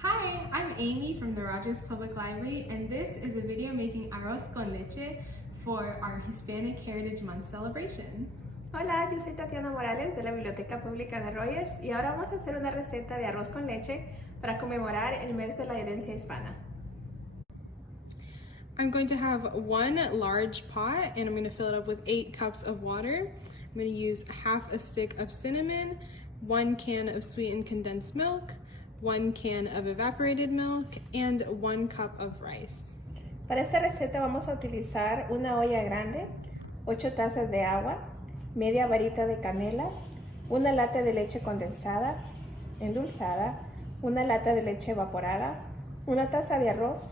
Hi, I'm Amy from the Rogers Public Library, and this is a video making arroz con leche for our Hispanic Heritage Month celebration. Hola, yo soy Tatiana Morales de la Biblioteca Pública de Rogers y ahora vamos a hacer una receta de arroz con leche para conmemorar el mes de la herencia hispana. I'm going to have one large pot and I'm going to fill it up with 8 cups of water. I'm going to use half a stick of cinnamon, 1 can of sweetened condensed milk, 1 can of evaporated milk, and 1 cup of rice. Para esta receta vamos a utilizar una olla grande, 8 tazas de agua, media varita de canela, una lata de leche condensada, endulzada, una lata de leche evaporada, una taza de arroz.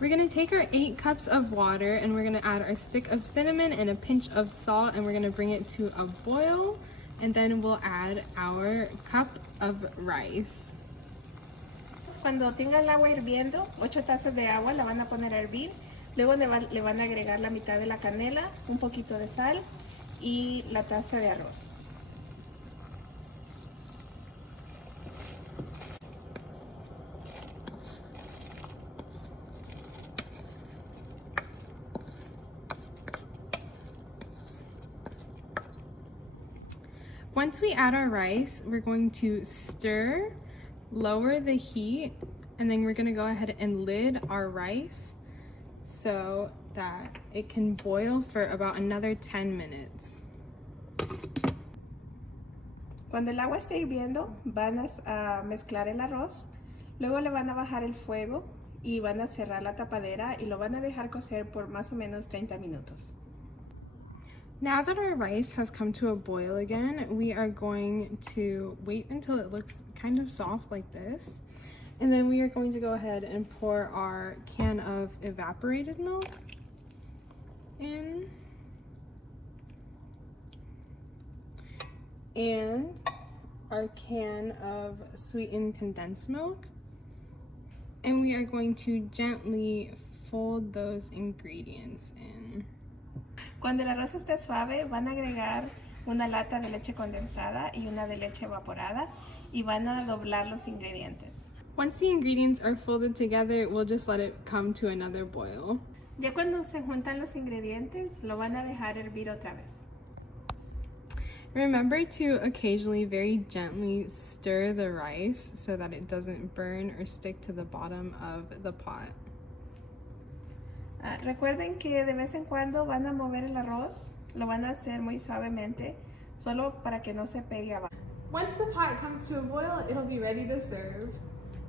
We're going to take our 8 cups of water and we're going to add our stick of cinnamon and a pinch of salt, and we're going to bring it to a boil, and then we'll add our cup of rice. Cuando tenga el agua hirviendo, 8 tazas de agua la van a poner a hervir, luego le van a agregar la mitad de la canela, un poquito de sal y la taza de arroz. Once we add our rice, we're going to stir, lower the heat, and then we're going to go ahead and lid our rice so that it can boil for about another 10 minutes. Cuando el agua esté hirviendo, van a mezclar el arroz, luego le van a bajar el fuego y van a cerrar la tapadera y lo van a dejar cocer por más o menos 30 minutos. Now that our rice has come to a boil again, we are going to wait until it looks kind of soft like this. And then we are going to go ahead and pour our can of evaporated milk in. And our can of sweetened condensed milk. And we are going to gently fold those ingredients in. Cuando el arroz esté suave, van a agregar una lata de leche condensada y una de leche evaporada y van a doblar los ingredientes. Once the ingredients are folded together, we'll just let it come to another boil. Ya cuando se juntan los ingredientes, lo van a dejar hervir otra vez. Remember to occasionally very gently stir the rice so that it doesn't burn or stick to the bottom of the pot. Recuerden que de vez en cuando van a mover el arroz, lo van a hacer muy suavemente, solo para que no se pegue abajo. Once the pot comes to a boil, it'll be ready to serve.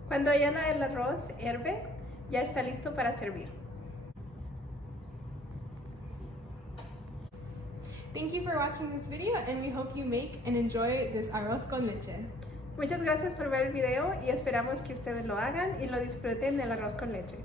Cuando ya el arroz hierve, ya está listo para servir. Thank you for watching this video, and we hope you make and enjoy this arroz con leche. Muchas gracias por ver el video y esperamos que ustedes lo hagan y lo disfruten del arroz con leche.